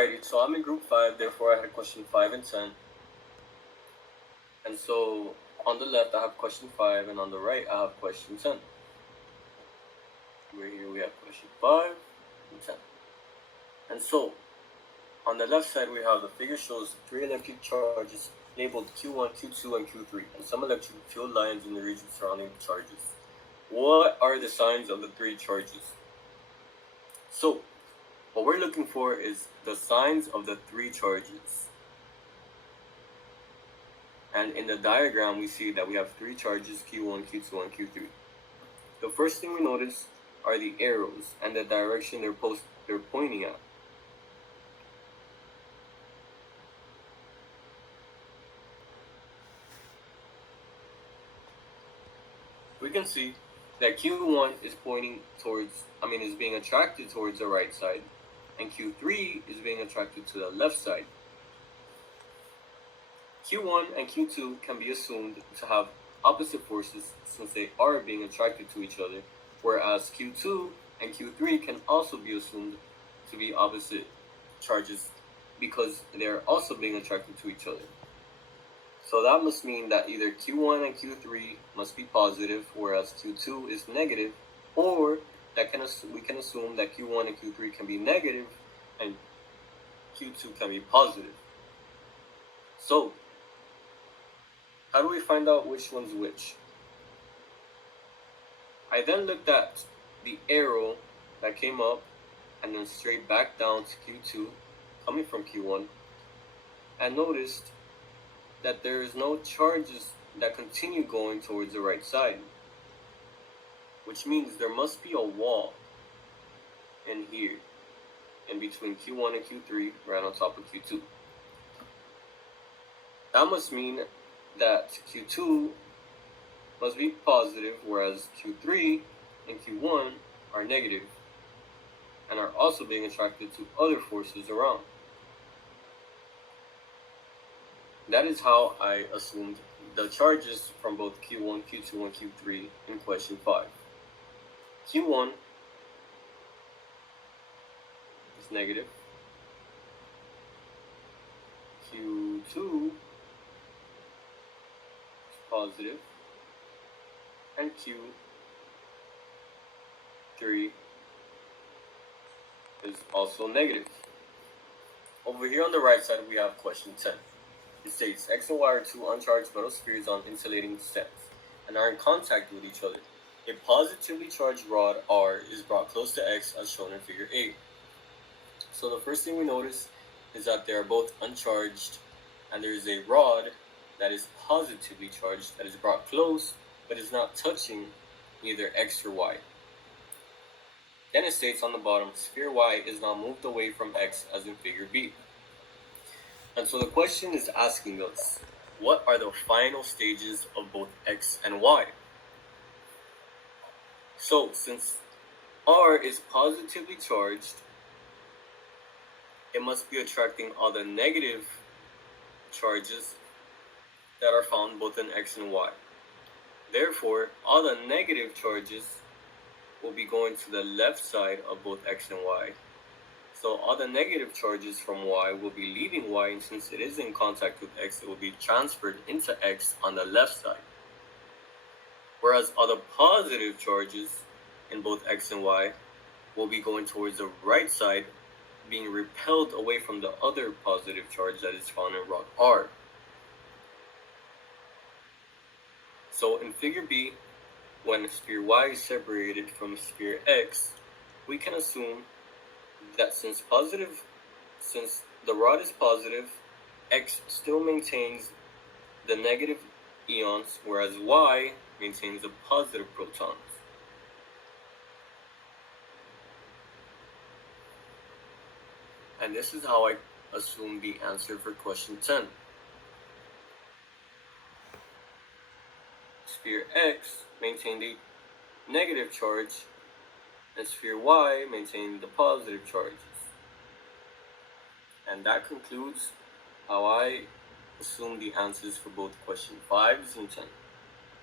Alrighty, so I'm in group 5, therefore I had question 5 and 10. And so on the left I have question 5, and on the right I have question 10. Right here we have question 5 and 10. And so on the left side we have the figure shows 3 electric charges labeled Q1, Q2, and Q3, and some electric field lines in the region surrounding the charges. What are the signs of the 3 charges? So what we're looking for is the signs of the 3 charges. And in the diagram we see that we have 3 charges, Q1, Q2, and Q3. The first thing we notice are the arrows and the direction they're pointing at. We can see that Q1 is being attracted towards the right side, and Q3 is being attracted to the left side. Q1 and Q2 can be assumed to have opposite forces since they are being attracted to each other, whereas Q2 and Q3 can also be assumed to be opposite charges because they're also being attracted to each other. So that must mean that either Q1 and Q3 must be positive, whereas Q2 is negative, or we can assume that Q1 and Q3 can be negative and Q2 can be positive. So how do we find out which one's which? I then looked at the arrow that came up and then straight back down to Q2 coming from Q1, and noticed that there is no charges that continue going towards the right side, which means there must be a wall in here in between Q1 and Q3 right on top of Q2. That must mean that Q2 must be positive, whereas Q3 and Q1 are negative and are also being attracted to other forces around. That is how I assumed the charges from both Q1, Q2, and Q3 in question 5. Q1 is negative, Q2 is positive, and Q3 is also negative. Over here on the right side we have question 10. It states X and Y are 2 uncharged metal spheres on insulating stems and are in contact with each other. A positively charged rod R is brought close to X as shown in figure A. So the first thing we notice is that they are both uncharged, and there is a rod that is positively charged that is brought close but is not touching either X or Y. Then it states on the bottom, sphere Y is now moved away from X as in figure B. And so the question is asking us, what are the final stages of both X and Y? So since R is positively charged, it must be attracting all the negative charges that are found both in X and Y. Therefore, all the negative charges will be going to the left side of both X and Y. So all the negative charges from Y will be leaving Y, and since it is in contact with X, it will be transferred into X on the left side. Whereas all the positive charges in both X and Y will be going towards the right side, being repelled away from the other positive charge that is found in rod R. So in figure B, when sphere Y is separated from sphere X, we can assume that since the rod is positive, X still maintains the negative ions, whereas Y maintains the positive protons. And this is how I assume the answer for question 10. Sphere X maintained a negative charge, and sphere Y maintained the positive charges. And that concludes how I assume the answers for both question 5s and 10.